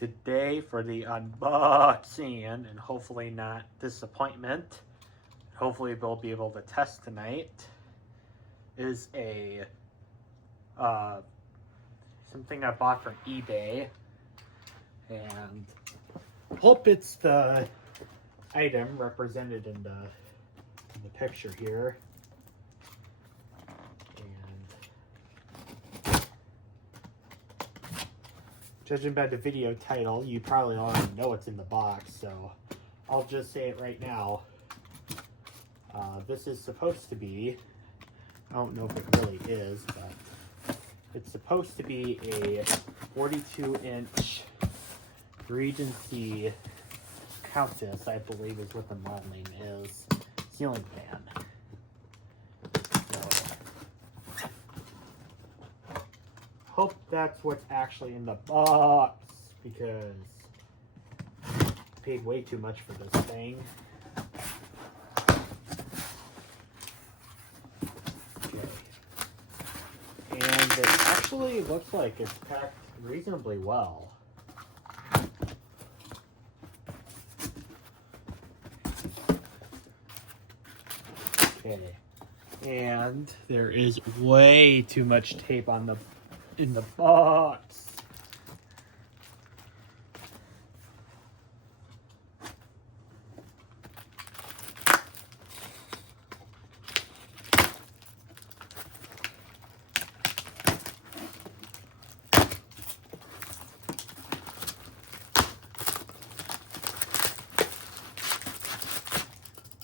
Today for the unboxing and hopefully not disappointment, hopefully we'll be able to test tonight, is a something I bought from eBay, and hope it's the item represented in the picture here. And judging by the video title, you probably already know what's in the box, so I'll just say it right now. This is supposed to be, I don't know if it really is, but it's supposed to be a 42-inch Regency Countess, I believe is what the model name is, ceiling fan. So, hope that's what's actually in the box, because I paid way too much for this thing. And it actually looks like it's packed reasonably well. Okay, and there is way too much tape on in the box.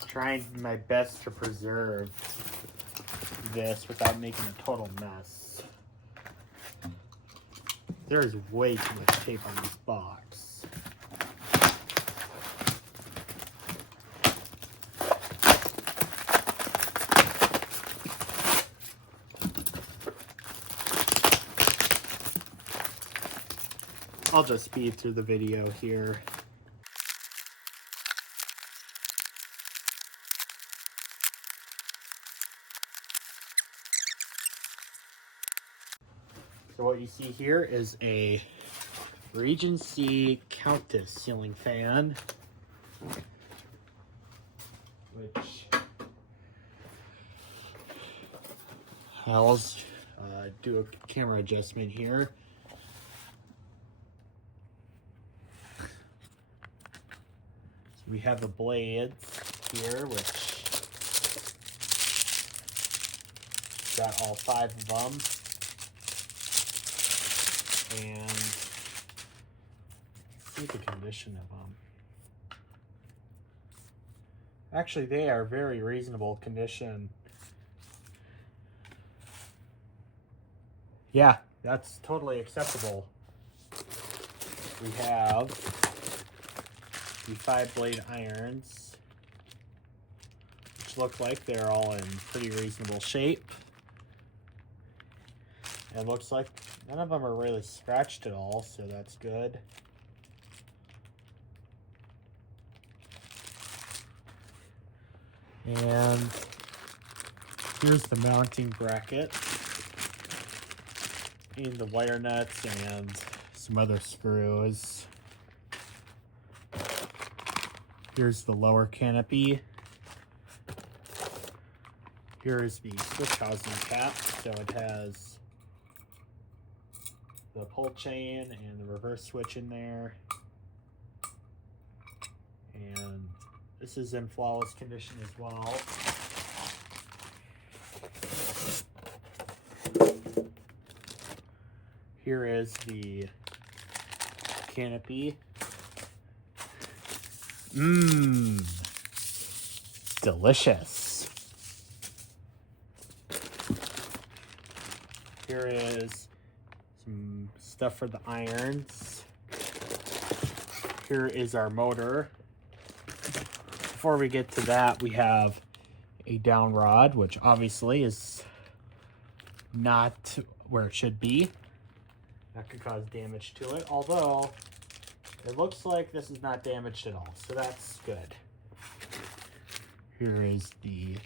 Trying my best to preserve this without making a total mess. There is way too much tape on this box. I'll just speed through the video here. So what you see here is a Regency Countess ceiling fan, which I'll do a camera adjustment here. So we have the blades here, which got all 5 of them. And see the condition of them. Actually, they are very reasonable condition. Yeah, that's totally acceptable. We have the 5-blade irons, which look like they're all in pretty reasonable shape. And it looks like none of them are really scratched at all, so that's good. And here's the mounting bracket and the wire nuts and some other screws. Here's the lower canopy. Here's the switch housing cap, so it has the pull chain and the reverse switch in there. And this is in flawless condition as well. Here is the canopy. Delicious. Here is some stuff for the irons. Here is our motor. Before we get to that, we have a down rod, which obviously is not where it should be. That could cause damage to it, although it looks like this is not damaged at all, so that's good. Here is the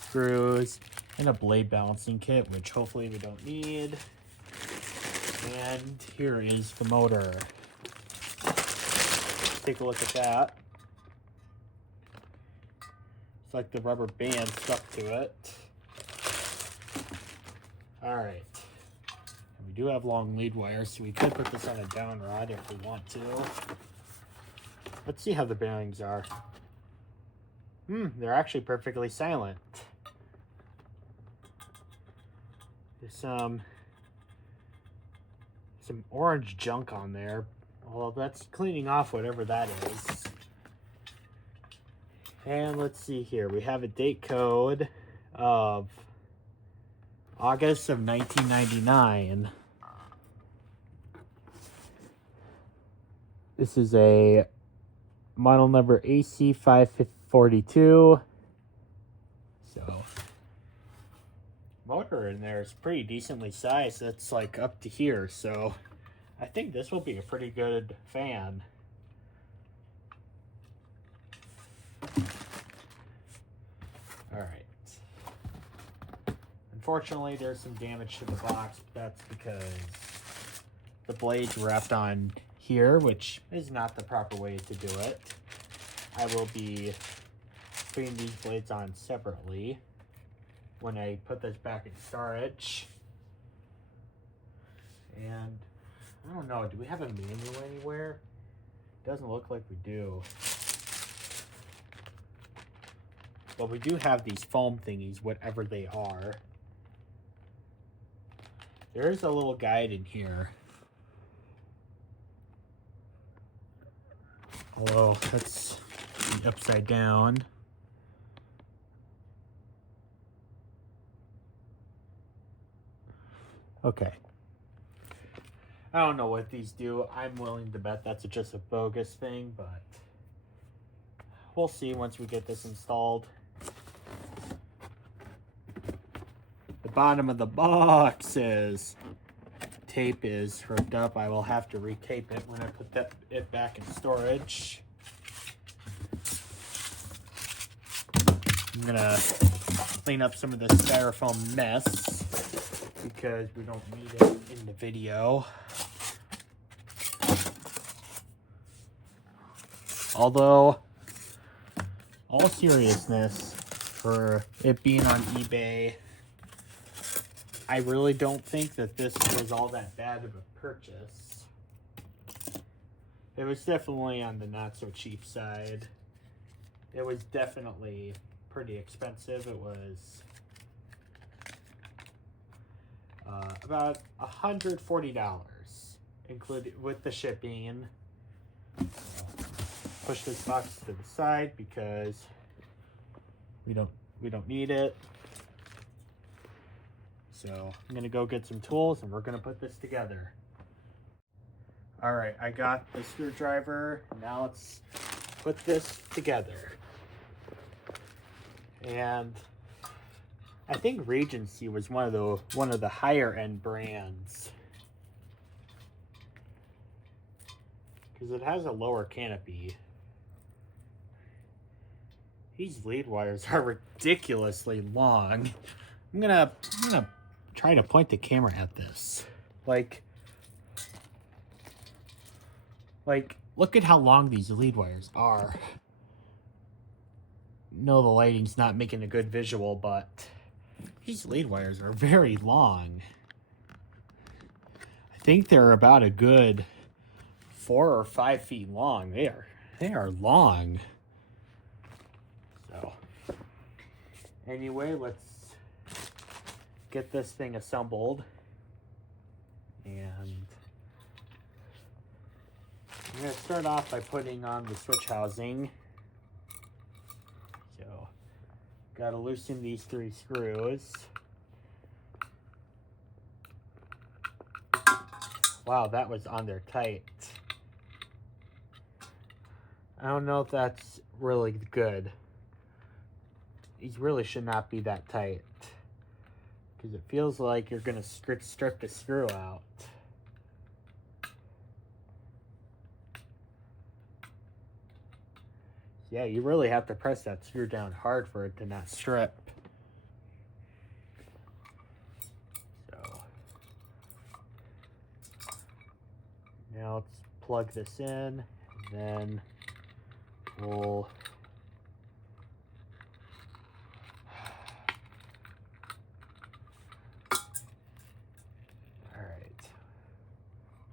screws and a blade balancing kit, which hopefully we don't need. And here is the motor. take a look at that. It's like the rubber band stuck to it. All right. And we do have long lead wires, so we could put this on a down rod if we want to. Let's see how the bearings are. They're actually perfectly silent. There's some orange junk on there. Well, that's cleaning off whatever that is. And let's see here. We have a date code of August of 1999. This is a model number AC542. So, motor in there is pretty decently sized. It's like up to here. So, I think this will be a pretty good fan. All right. Unfortunately, there's some damage to the box. That's because the blades wrapped on here, which is not the proper way to do it. I will be putting these blades on separately when I put this back in storage. And I don't know, do we have a manual anywhere? Doesn't look like we do. But we do have these foam thingies, whatever they are. There is a little guide in here. Although, that's upside down. Okay. I don't know what these do. I'm willing to bet that's just a bogus thing, but we'll see once we get this installed. The bottom of the box is tape is ripped up. I will have to retape it when I put it back in storage. I'm gonna clean up some of the styrofoam mess because we don't need it in the video. Although, all seriousness, for it being on eBay, I really don't think that this was all that bad of a purchase. It was definitely on the not so cheap side. It was definitely pretty expensive. It was about $140, included with the shipping. Push this box to the side because we don't need it. So I'm gonna go get some tools and we're gonna put this together. All right, I got the screwdriver. Now let's put this together. And I think Regency was one of the higher end brands because it has a lower canopy. These lead wires are ridiculously long. I'm gonna try to point the camera at this. Like, look at how long these lead wires are. No, the lighting's not making a good visual, but these lead wires are very long. I think they're about a good 4 or 5 feet long. They are long. So, anyway, let's get this thing assembled. And I'm going to start off by putting on the switch housing. So, got to loosen these 3 screws. Wow, that was on there tight. I don't know if that's really good. These really should not be that tight, because it feels like you're going to strip the screw out. Yeah, you really have to press that screw down hard for it to not strip. So, now let's plug this in and Then we'll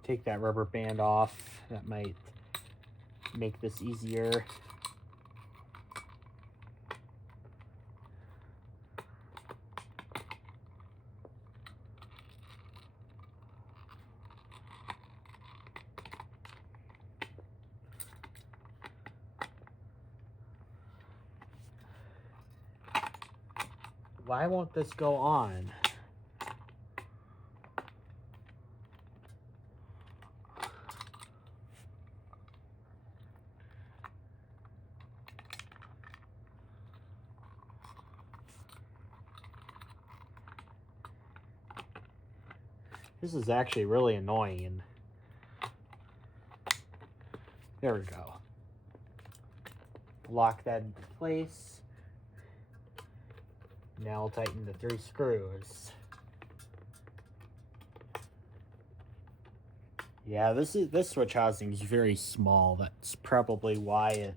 take that rubber band off. That might make this easier. Why won't this go on? This is actually really annoying. There we go. Lock that into place. Now I'll tighten the 3 screws. Yeah, this switch housing is very small. That's probably why it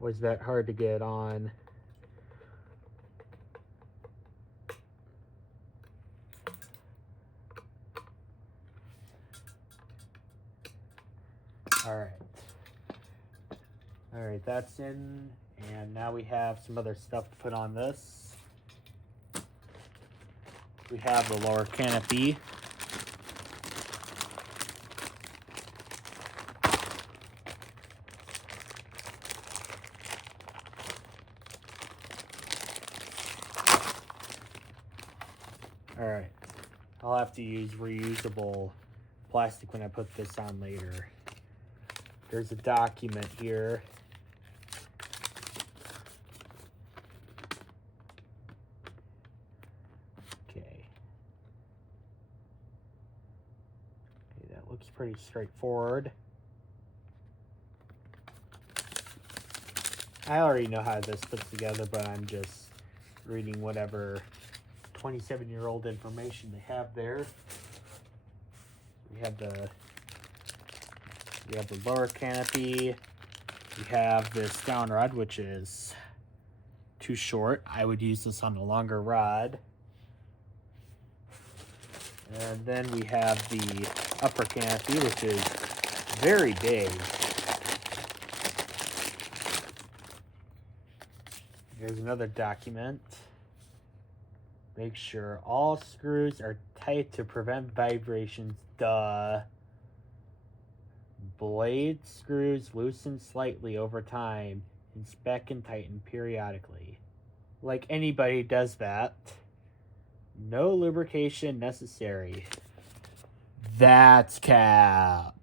was that hard to get on. All right, that's in, and now we have some other stuff to put on this. We have the lower canopy. All right, I'll have to use reusable plastic when I put this on later. There's a document here. Okay, that looks pretty straightforward. I already know how this puts together, but I'm just reading whatever 27-year-old information they have there. We have the lower canopy. We have this down rod, which is too short. I would use this on a longer rod. And then we have the upper canopy, which is very big. Here's another document. Make sure all screws are tight to prevent vibrations. Duh. Blade screws loosen slightly over time. Inspect and tighten periodically. Like anybody does that. No lubrication necessary. That's cap.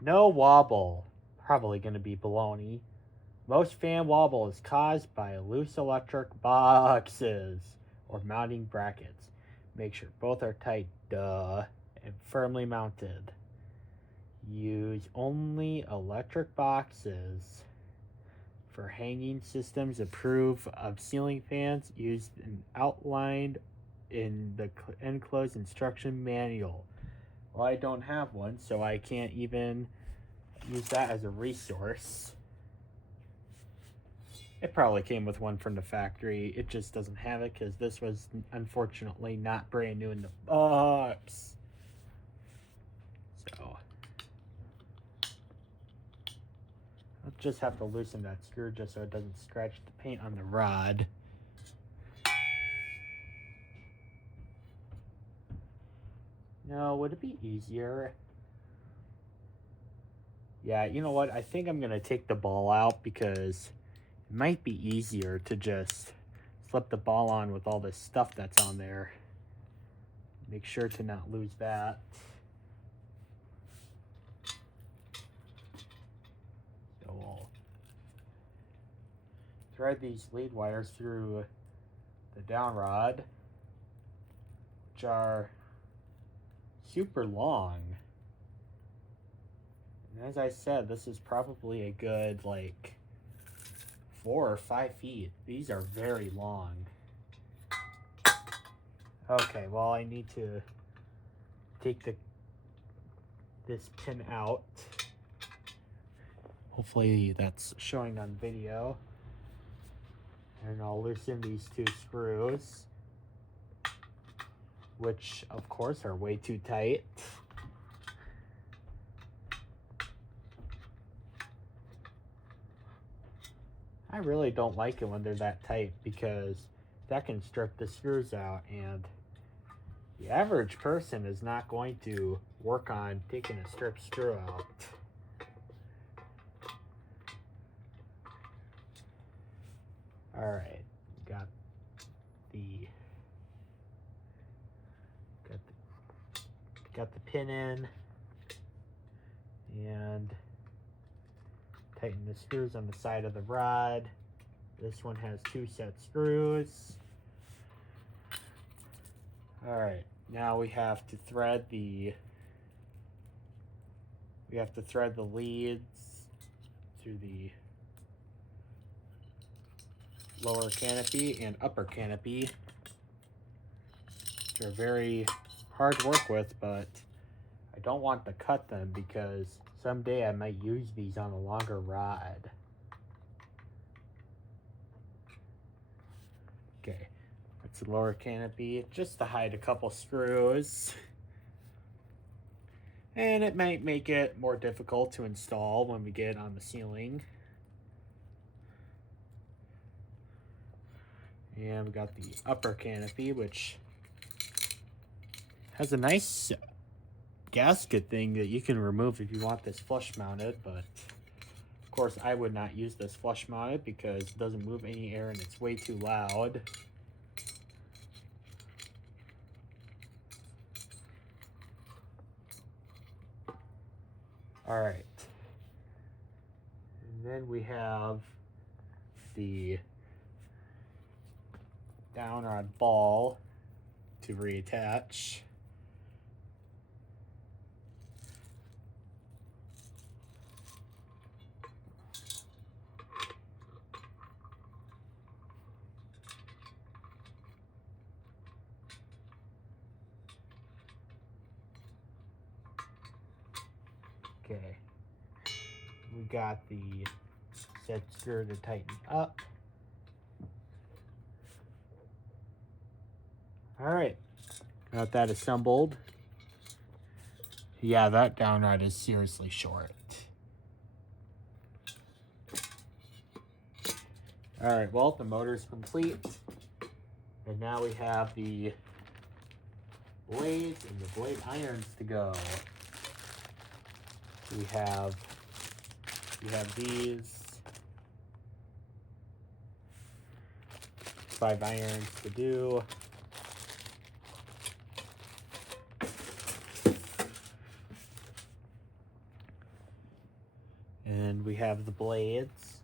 No wobble. Probably going to be baloney. Most fan wobble is caused by loose electric boxes or mounting brackets. Make sure both are tight, duh, and firmly mounted. Use only electric boxes. For hanging systems, approve of ceiling fans used and outlined in the enclosed instruction manual. Well, I don't have one, so I can't even use that as a resource. It probably came with one from the factory. It just doesn't have it because this was unfortunately not brand new in the box. So I'll just have to loosen that screw just so it doesn't scratch the paint on the rod. No, would it be easier? Yeah, you know what? I think I'm going to take the ball out because it might be easier to just slip the ball on with all this stuff that's on there. Make sure to not lose that. So we'll thread these lead wires through the down rod, which are super long. And as I said, this is probably a good, like, 4 or 5 feet. These are very long. Okay, well, I need to take the this pin out. Hopefully that's showing on video. And I'll loosen these two screws, which of course are way too tight. I really don't like it when they're that tight because that can strip the screws out, and the average person is not going to work on taking a strip screw out. All right, got the pin in, and tighten the screws on the side of the rod. This one has 2 set screws. All right, now we have to thread the leads through the lower canopy and upper canopy, which are very hard to work with, but I don't want to cut them because someday I might use these on a longer rod. Okay, that's the lower canopy, just to hide a couple screws. And it might make it more difficult to install when we get it on the ceiling. And we got the upper canopy, which has a nice gasket thing that you can remove if you want this flush mounted, but of course I would not use this flush mounted because it doesn't move any air and it's way too loud. All right, and then we have the downrod ball to reattach. Okay, we got the set screw to tighten up. All right, got that assembled. Yeah, that downrod is seriously short. All right, well, the motor's complete. And now we have the blades and the blade irons to go. We have these 5 irons to do. And we have the blades.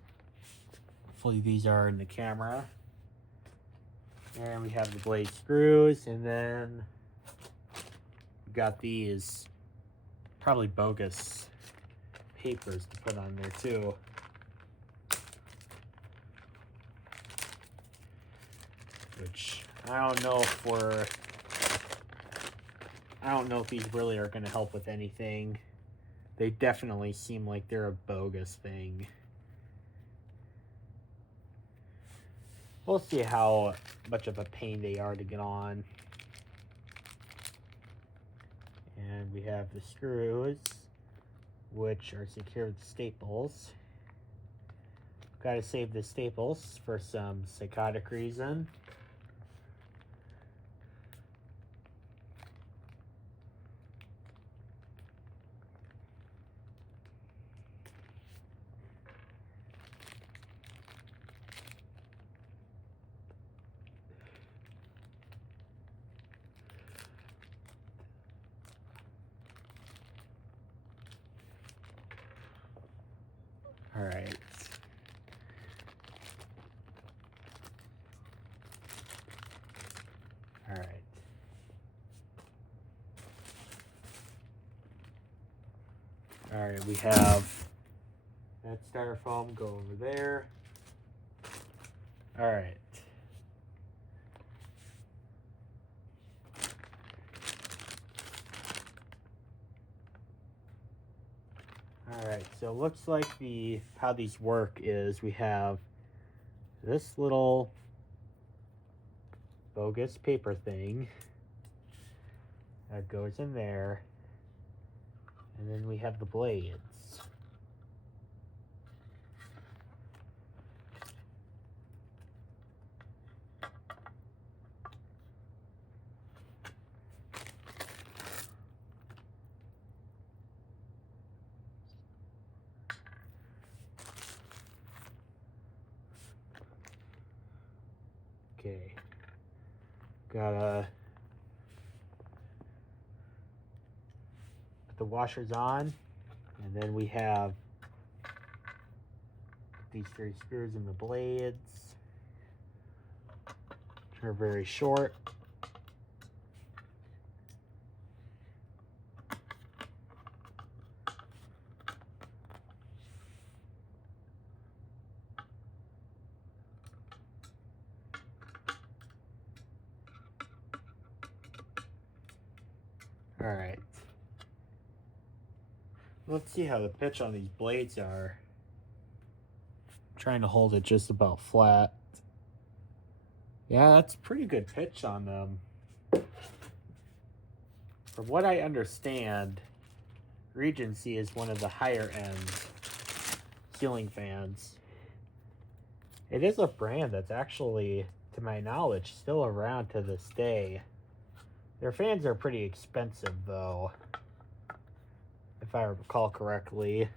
Hopefully these are in the camera. And we have the blade screws, and then we got these probably bogus papers to put on there too. Which I don't know if these really are going to help with anything. They definitely seem like they're a bogus thing. We'll see how much of a pain they are to get on. And we have the screws, which are secured with staples. Got to save the staples for some psychotic reason. All right. All right. All right, we have that styrofoam go over there. All right. All right, so it looks like how these work is we have this little bogus paper thing that goes in there, and then we have the blades. Okay, gotta put the washers on, and then we have these 3 screws in the blades, which are very short. All right. Let's see how the pitch on these blades are. I'm trying to hold it just about flat. Yeah, that's pretty good pitch on them. From what I understand, Regency is one of the higher end ceiling fans. It is a brand that's actually, to my knowledge, still around to this day. Their fans are pretty expensive, though, if I recall correctly.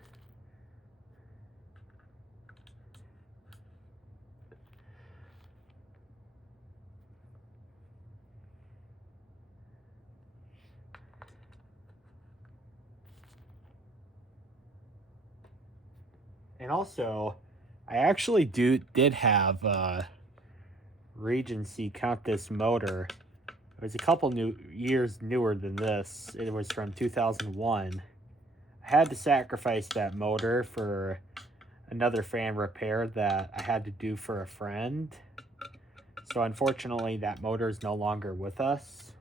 And also, I actually did have a Regency Countess motor. It was a couple years newer than this. It was from 2001. I had to sacrifice that motor for another fan repair that I had to do for a friend. So unfortunately, that motor is no longer with us.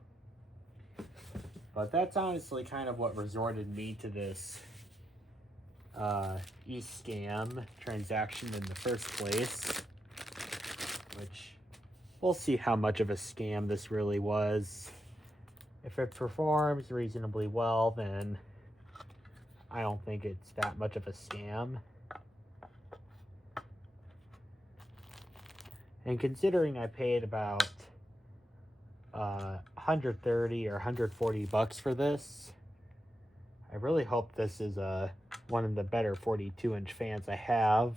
But that's honestly kind of what resorted me to this e-scam transaction in the first place, which we'll see how much of a scam this really was. If it performs reasonably well, then I don't think it's that much of a scam. And considering I paid about 130 or 140 bucks for this, I really hope this is one of the better 42-inch fans I have.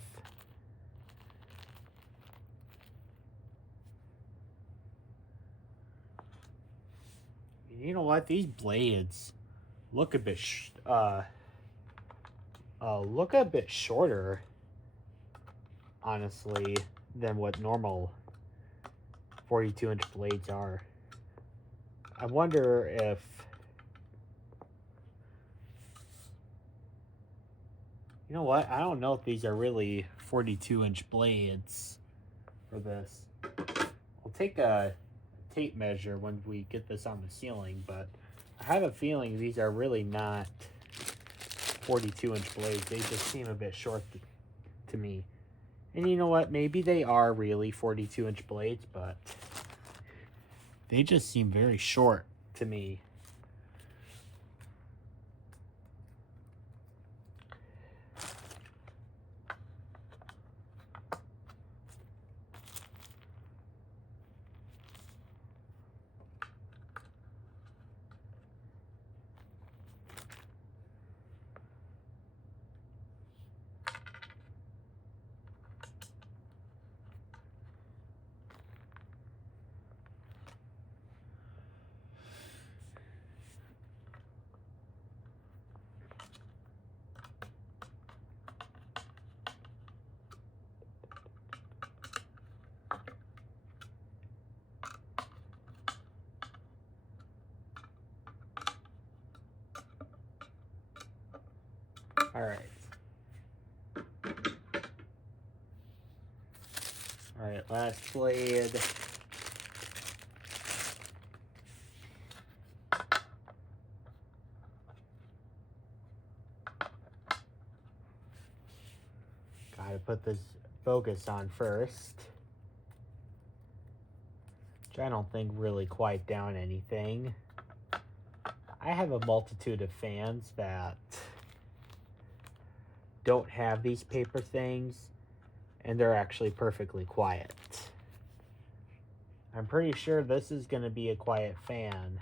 You know what? These blades look a bit shorter, honestly, than what normal 42-inch blades are. I wonder if you know what? I don't know if these are really 42-inch blades for this. I'll take a tape measure when we get this on the ceiling, but I have a feeling these are really not 42-inch blades. They just seem a bit short to me. And you know what? Maybe they are really 42-inch blades, but they just seem very short to me. All right. All right, last blade. put this focus on first, which I don't think really quiet down anything. I have a multitude of fans that don't have these paper things, and they're actually perfectly quiet. I'm pretty sure this is going to be a quiet fan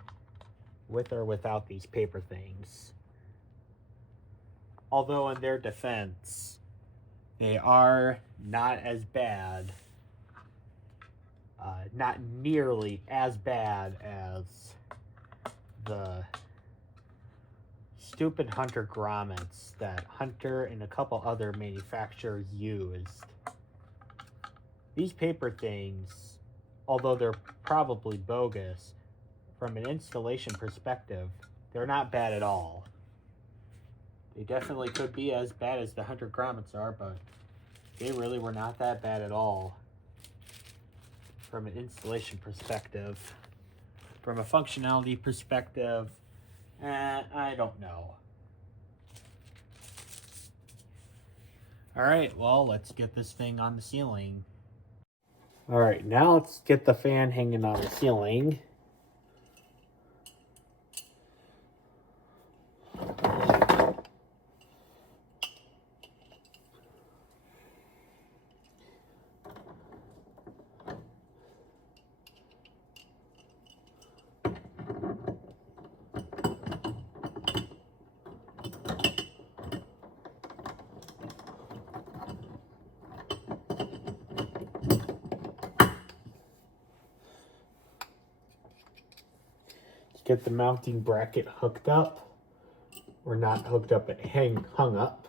with or without these paper things. Although in their defense, they are not as bad, not nearly as bad as the stupid Hunter grommets that Hunter and a couple other manufacturers used. These paper things, although they're probably bogus, from an installation perspective, they're not bad at all. They definitely could be as bad as the Hunter grommets are, but they really were not that bad at all from an installation perspective. From a functionality perspective, I don't know. Alright, well, let's get this thing on the ceiling. Alright, now let's get the fan hanging on the ceiling. Get the mounting bracket hooked up, or not hooked up, but hung up.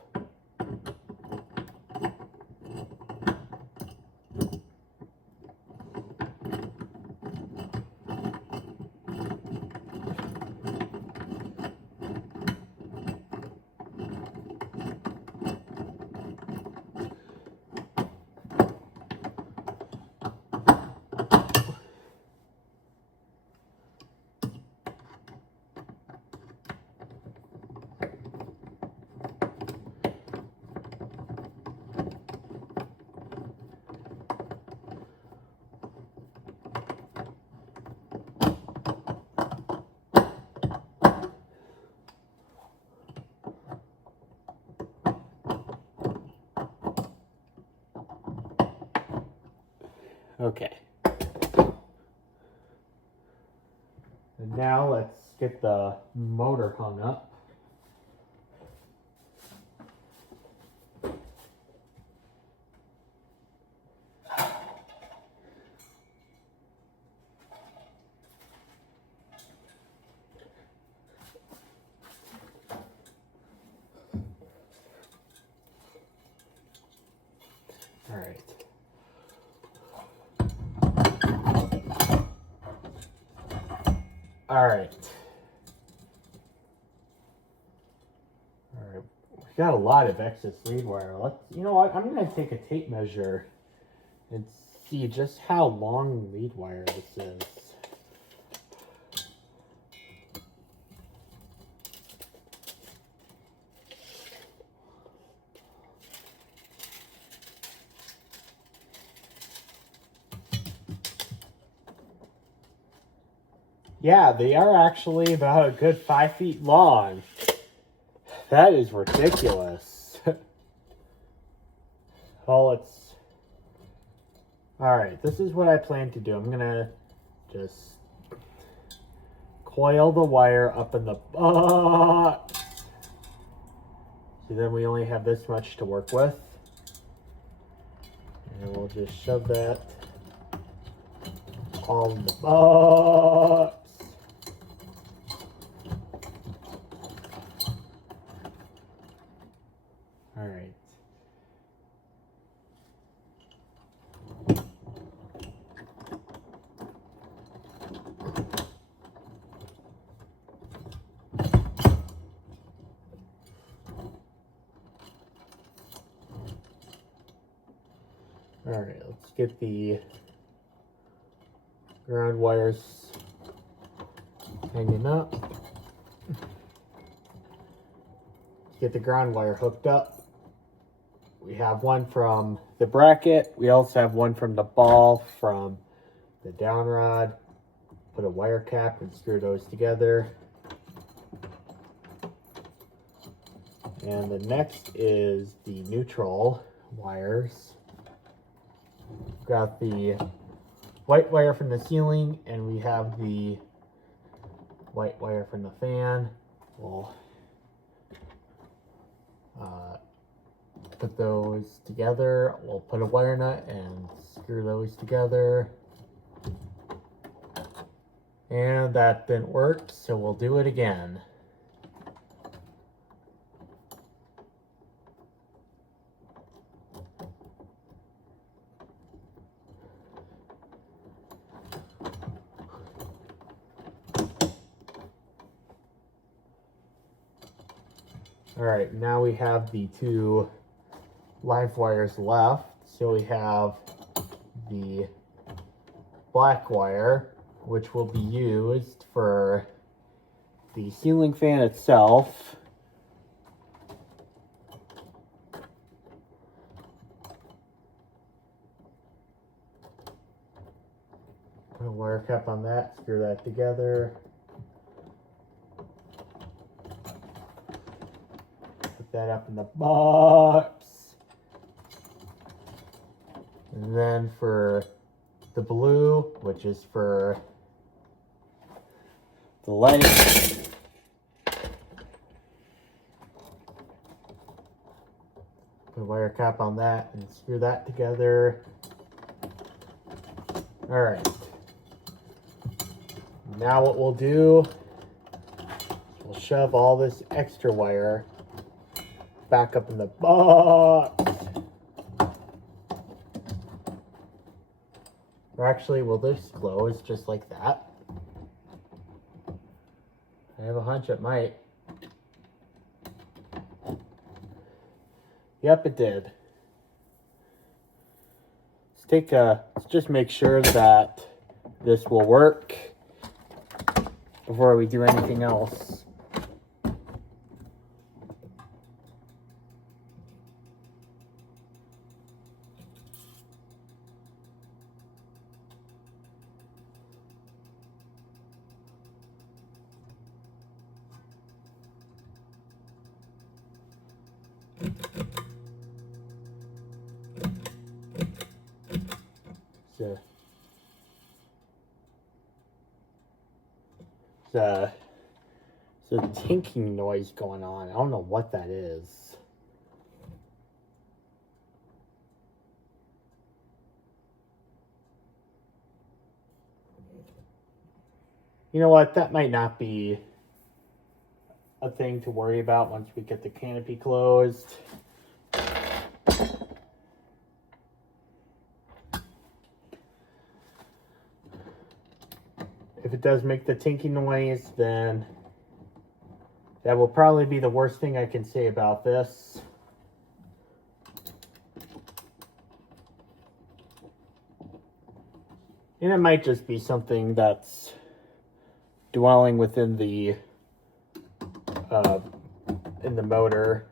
Okay. And now let's get the motor hung up. All right. All right. We got a lot of excess lead wire. You know what? I'm going to take a tape measure and see just how long lead wire this is. Yeah, they are actually about a good 5 feet long. That is ridiculous. Well, alright, this is what I plan to do. I'm gonna just coil the wire up in the box. So then we only have this much to work with. And we'll just shove that all in the box. All right. All right, let's get the ground wires hanging up. Get the ground wire hooked up. we have one from the bracket. We also have one from the ball from the down rod. Put a wire cap and screw those together. And the next is the neutral wires. Got the white wire from the ceiling, and we have the white wire from the fan. We'll put those together. We'll put a wire nut and screw those together. And that didn't work, so we'll do it again. All right, now we have the two live wires left. So we have the black wire, which will be used for the ceiling fan itself. Put a wire cap on that, screw that together. Put that up in the box. And then for the blue, which is for the light, put a wire cap on that and screw that together. All right. Now what we'll do, we'll shove all this extra wire back up in the box. Or actually, will this close just like that? I have a hunch it might. Yep, it did. Let's just make sure that this will work before we do anything else. There's a tinking noise going on. I don't know what that is. You know what? That might not be a thing to worry about once we get the canopy closed. If it does make the tinky noise, then that will probably be the worst thing I can say about this. And it might just be something that's dwelling within the in the motor.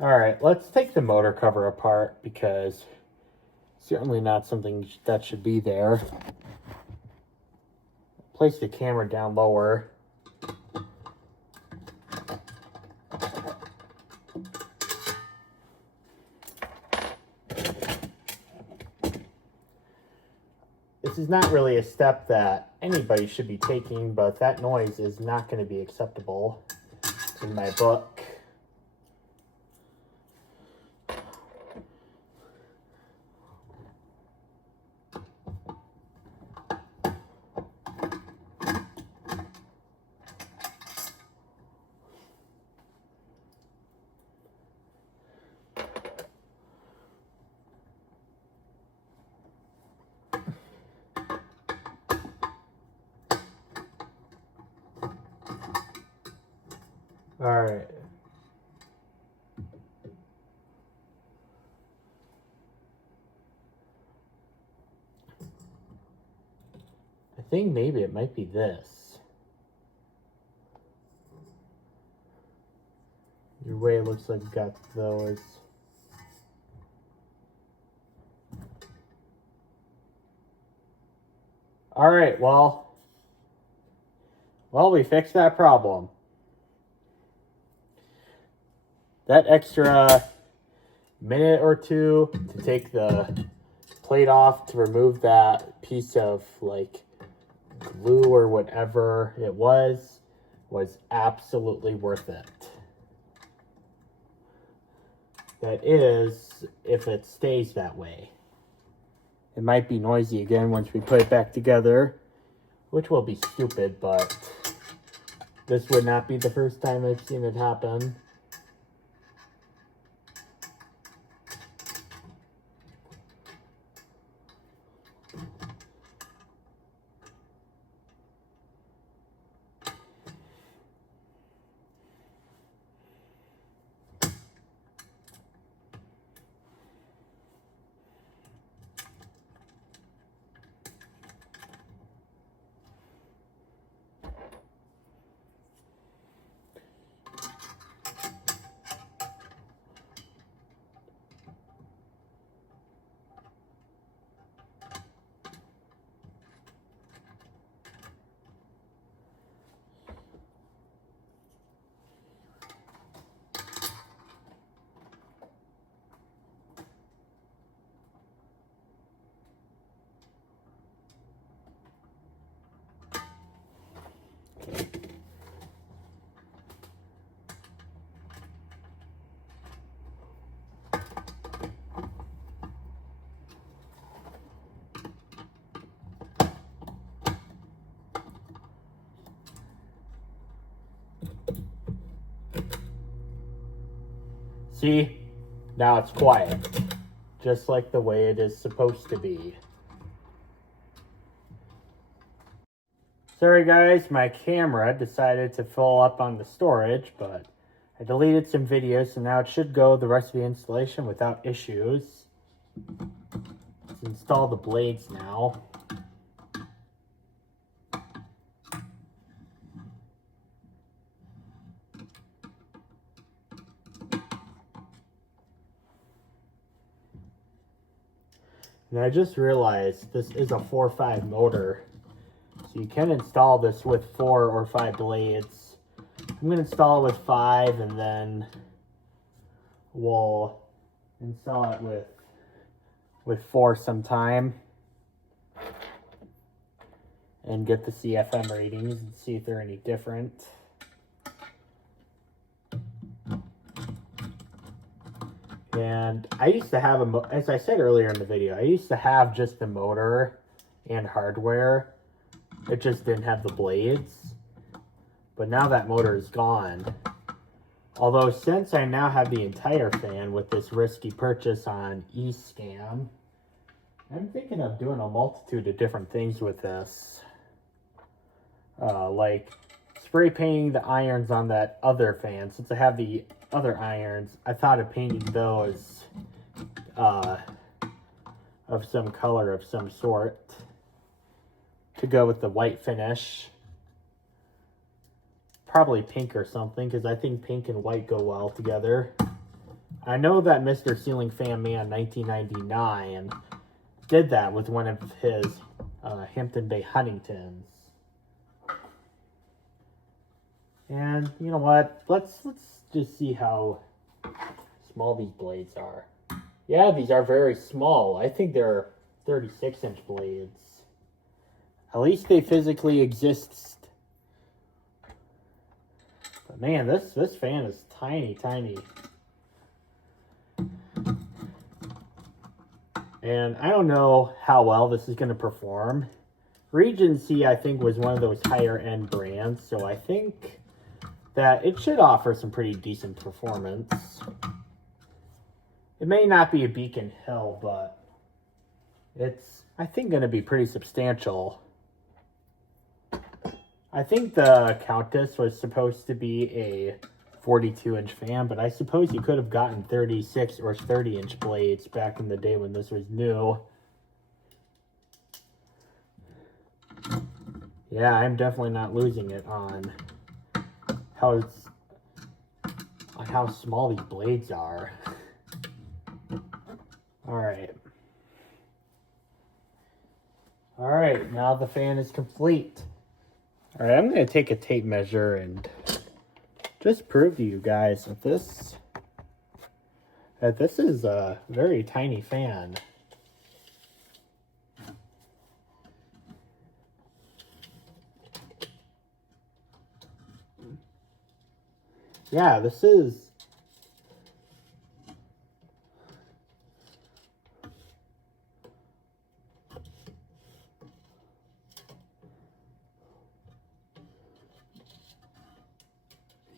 All right, let's take the motor cover apart because it's certainly not something that should be there. Place the camera down lower. This is not really a step that anybody should be taking, but that noise is not going to be acceptable in my book. All right. I think maybe it might be this. Your way it looks like it's got those. All right, well, we fixed that problem. That extra minute or two to take the plate off to remove that piece of like glue or whatever it was absolutely worth it. That is, if it stays that way. It might be noisy again once we put it back together, which will be stupid, but this would not be the first time I've seen it happen. See? Now it's quiet. Just like the way it is supposed to be. Sorry guys, my camera decided to fill up on the storage, but I deleted some videos, so now it should go the rest of the installation without issues. Let's install the blades now. And I just realized this is a 4-5 motor. So you can install this with 4 or 5 blades. I'm going to install it with 5 and then we'll install it with 4 sometime. And get the CFM ratings and see if they're any different. And I used to have, as I said earlier in the video, I used to have just the motor and hardware. It just didn't have the blades. But now that motor is gone. Although since I now have the entire fan with this risky purchase on eScam, I'm thinking of doing a multitude of different things with this. Like spray painting the irons on that other fan. Since I have the other irons, I thought of painting those of some color of some sort to go with the white finish. Probably pink or something, because I think pink and white go well together. I know that Mr. Ceiling Fan Man 1999 did that with one of his Hampton Bay Huntingtons. And you know what? Let's just see how small these blades are. Yeah, these are very small. I think they're 36-inch blades. At least they physically exist. But man, this fan is tiny, tiny. And I don't know how well this is going to perform. Regency, I think, was one of those higher end brands, so I think that it should offer some pretty decent performance. It may not be a Beacon Hill, but it's, I think, going to be pretty substantial. I think the Countess was supposed to be a 42-inch fan, but I suppose you could have gotten 36 or 30-inch blades back in the day when this was new. Yeah, I'm definitely not losing it on how small these blades are. All right, now the fan is complete. All right, I'm going to take a tape measure and just prove to you guys that this is a very tiny fan. Yeah, this is...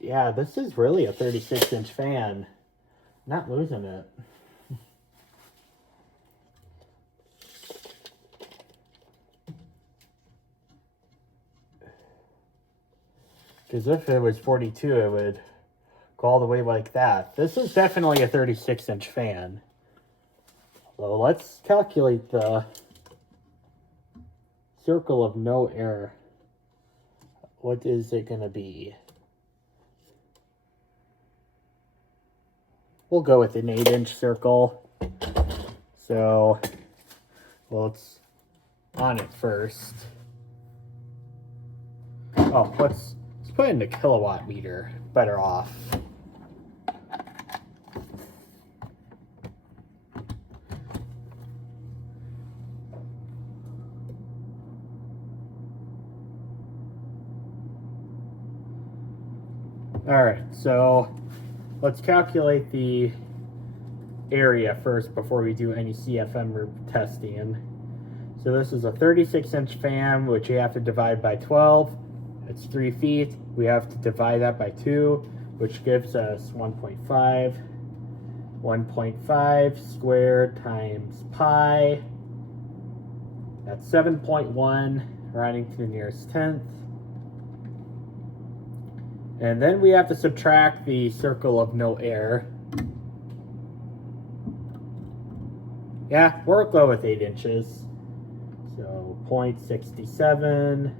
Yeah, this is really a 36-inch fan. Not losing it. Because if it was 42, it would go all the way like that. This is definitely a 36-inch fan. So let's calculate the circle of no error. What is it going to be? We'll go with an 8-inch circle. So, well, it's on it first. Oh, let's put in the kilowatt meter. Better off. Alright, so let's calculate the area first before we do any CFM testing. So this is a 36-inch fan, which you have to divide by 12. It's 3 feet. We have to divide that by 2, which gives us 1.5. 1.5 squared times pi. That's 7.1, rounding to the nearest tenth. And then we have to subtract the circle of no error. Yeah, we'll go with 8 inches. So 0.67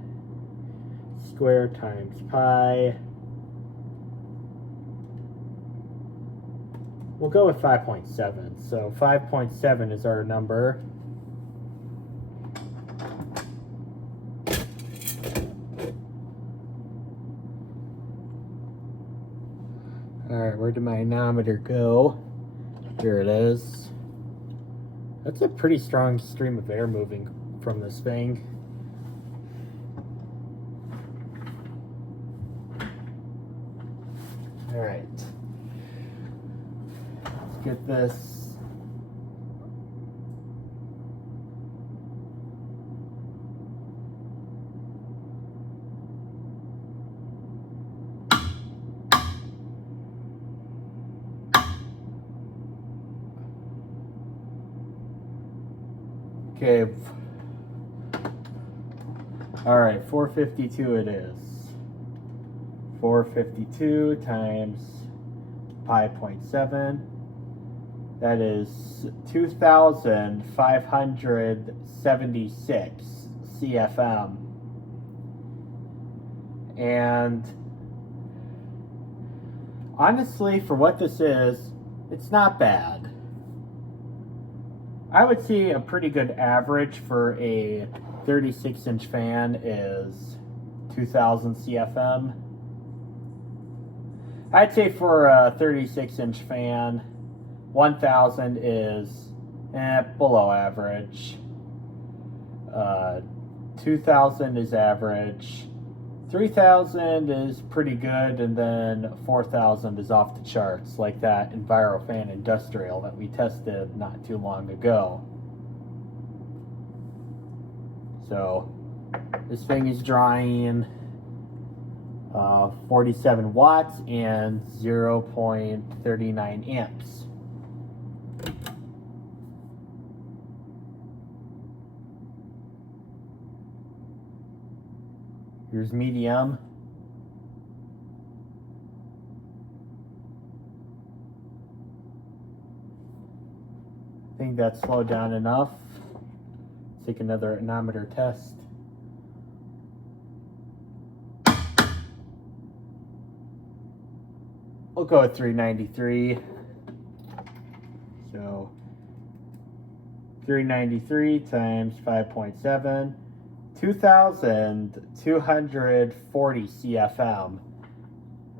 squared times pi. We'll go with 5.7. So 5.7 is our number. Alright, where did my manometer go? Here it is. That's a pretty strong stream of air moving from this thing. Alright. Let's get this. Okay. Alright, 452 it is. 452 times pi 0.7. That is 2,576 CFM. And honestly, for what this is, it's not bad. I would see a pretty good average for a 36-inch fan is 2,000 CFM. I'd say for a 36-inch fan, 1,000 is below average. 2,000 is average. 3,000 is pretty good, and then 4,000 is off the charts, like that EnviroFan Industrial that we tested not too long ago. So this thing is drawing 47 watts and 0.39 amps. Here's medium. I think that's slowed down enough. Take another anemometer test. We'll go with 393. So 393 times 5.7, 2,240 CFM.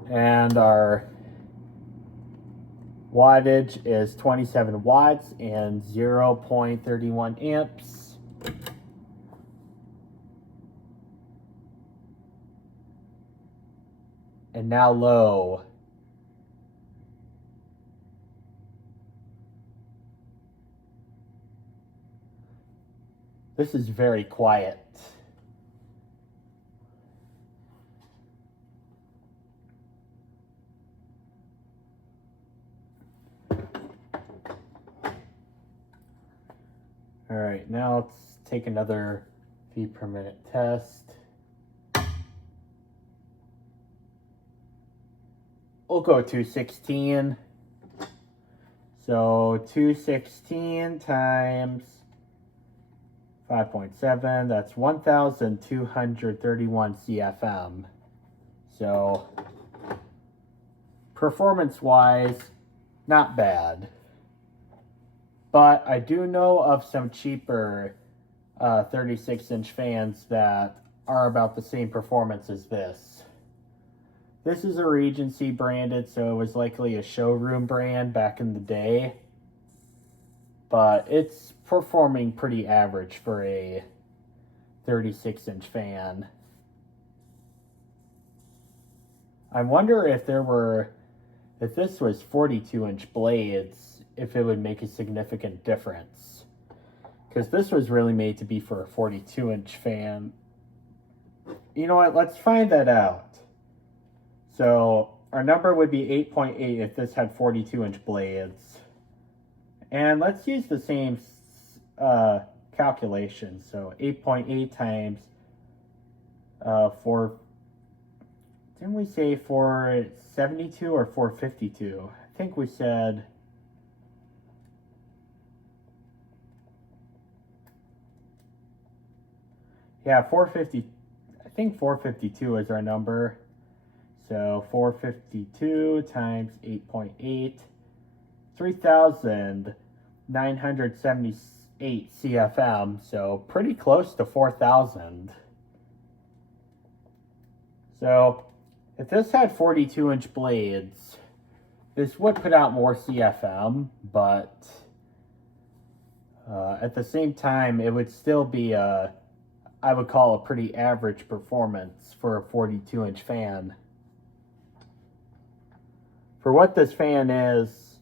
And our wattage is 27 watts and 0.31 amps. And now low. This is very quiet. All right, now let's take another feet per minute test. We'll go 216. So 216 times 5.7, that's 1,231 CFM. So performance-wise, not bad. But I do know of some cheaper 36-inch fans that are about the same performance as this. This is a Regency branded, so it was likely a showroom brand back in the day. But it's performing pretty average for a 36-inch fan. I wonder if this was 42-inch blades, if it would make a significant difference. Because this was really made to be for a 42-inch fan. You know what, let's find that out. So our number would be 8.8 if this had 42-inch blades. And let's use the same calculation. So 8.8 times 4. Didn't we say 472 or 452? I think we said. Yeah, 450. I think 452 is our number. So 452 times 8.8, 3,978 CFM. So pretty close to 4,000. So if this had 42-inch blades, this would put out more CFM, but at the same time, it would still be I would call a pretty average performance for a 42-inch fan. For what this fan is,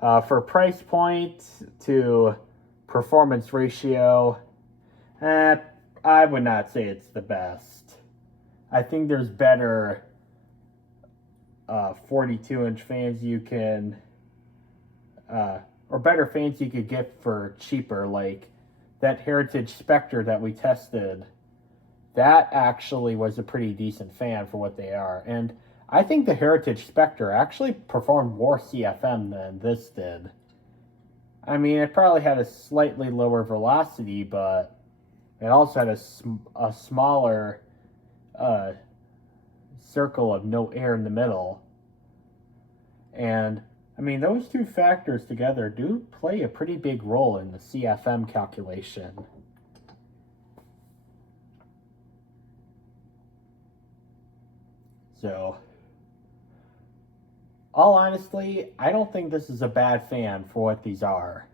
for price point to performance ratio, I would not say it's the best. I think there's better 42-inch fans you can, or better fans you could get for cheaper, like that Heritage Spectre that we tested. That actually was a pretty decent fan for what they are. And I think the Heritage Spectre actually performed more CFM than this did. I mean, it probably had a slightly lower velocity, but it also had a smaller circle of no air in the middle. And, I mean, those two factors together do play a pretty big role in the CFM calculation. So, all honestly, I don't think this is a bad fan for what these are.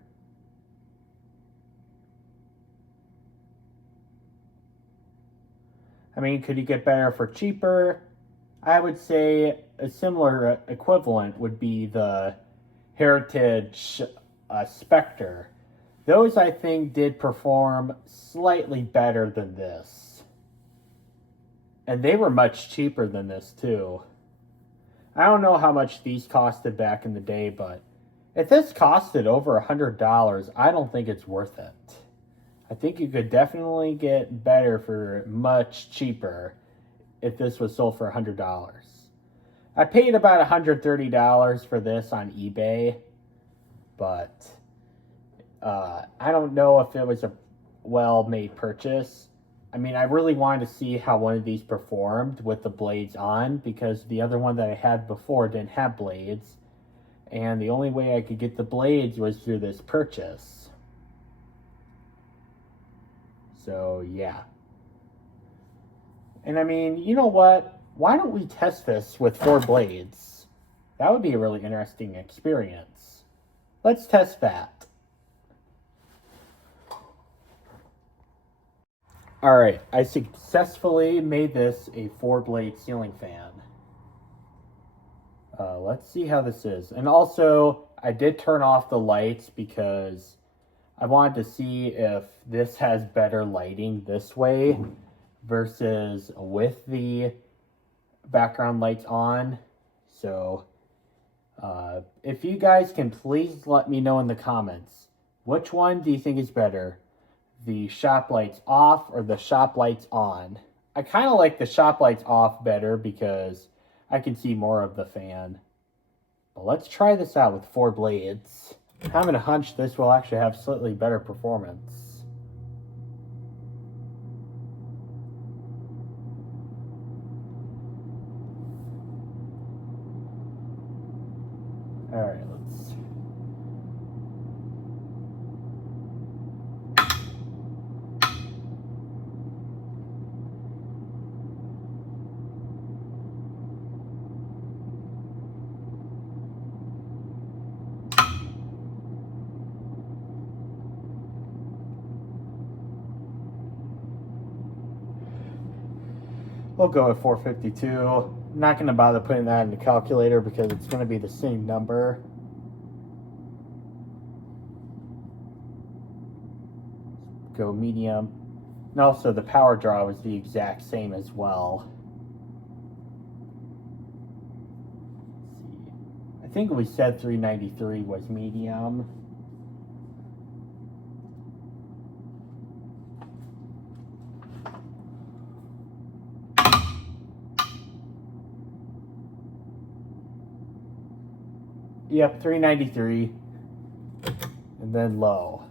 I mean, could you get better for cheaper? I would say a similar equivalent would be the Heritage Spectre. Those, I think, did perform slightly better than this. And they were much cheaper than this, too. I don't know how much these costed back in the day, but if this costed over $100, I don't think it's worth it. I think you could definitely get better for much cheaper if this was sold for $100. I paid about $130 for this on eBay, but I don't know if it was a well-made purchase. I mean, I really wanted to see how one of these performed with the blades on, because the other one that I had before didn't have blades. And the only way I could get the blades was through this purchase. So, yeah. And I mean, you know what? Why don't we test this with 4 blades? That would be a really interesting experience. Let's test that. Alright, I successfully made this a 4-blade ceiling fan. Let's see how this is. And also, I did turn off the lights because I wanted to see if this has better lighting this way versus with the background lights on. So, if you guys can please let me know in the comments, which one do you think is better? The shop lights off or the shop lights on? I kind of like the shop lights off better because I can see more of the fan. But let's try this out with 4 blades. I'm having a hunch this will actually have slightly better performance. Alright, let's... We'll go with 452. I'm not going to bother putting that in the calculator because it's going to be the same number. Go medium. And also the power draw was the exact same as well. Let's see. I think we said 393 was medium. Yep, 393. And then low.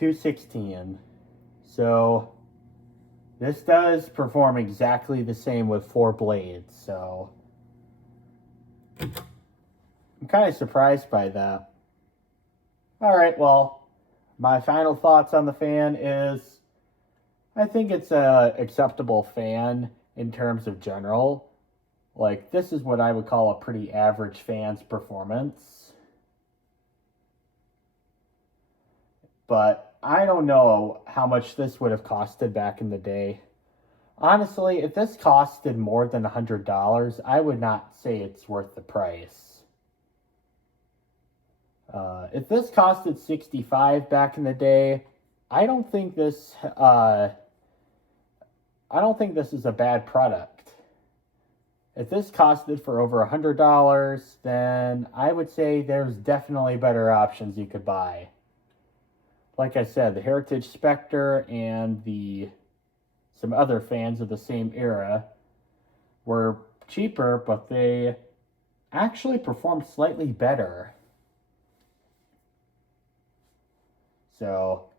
$216. So this does perform exactly the same with 4 blades, so I'm kind of surprised by that. Alright, well, my final thoughts on the fan is I think it's a acceptable fan in terms of general. Like, this is what I would call a pretty average fan's performance. But I don't know how much this would have costed back in the day. Honestly, if this costed more than $100, I would not say it's worth the price. If this costed $65 back in the day, I don't think this is a bad product. If this costed for over $100, then I would say there's definitely better options you could buy. Like I said, the Heritage Spectre and some other fans of the same era were cheaper, but they actually performed slightly better. So,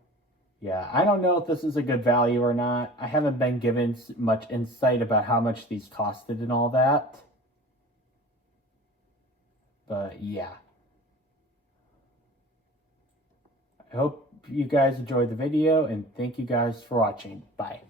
yeah, I don't know if this is a good value or not. I haven't been given much insight about how much these costed and all that. But, yeah. I hope you guys enjoyed the video, and thank you guys for watching. Bye.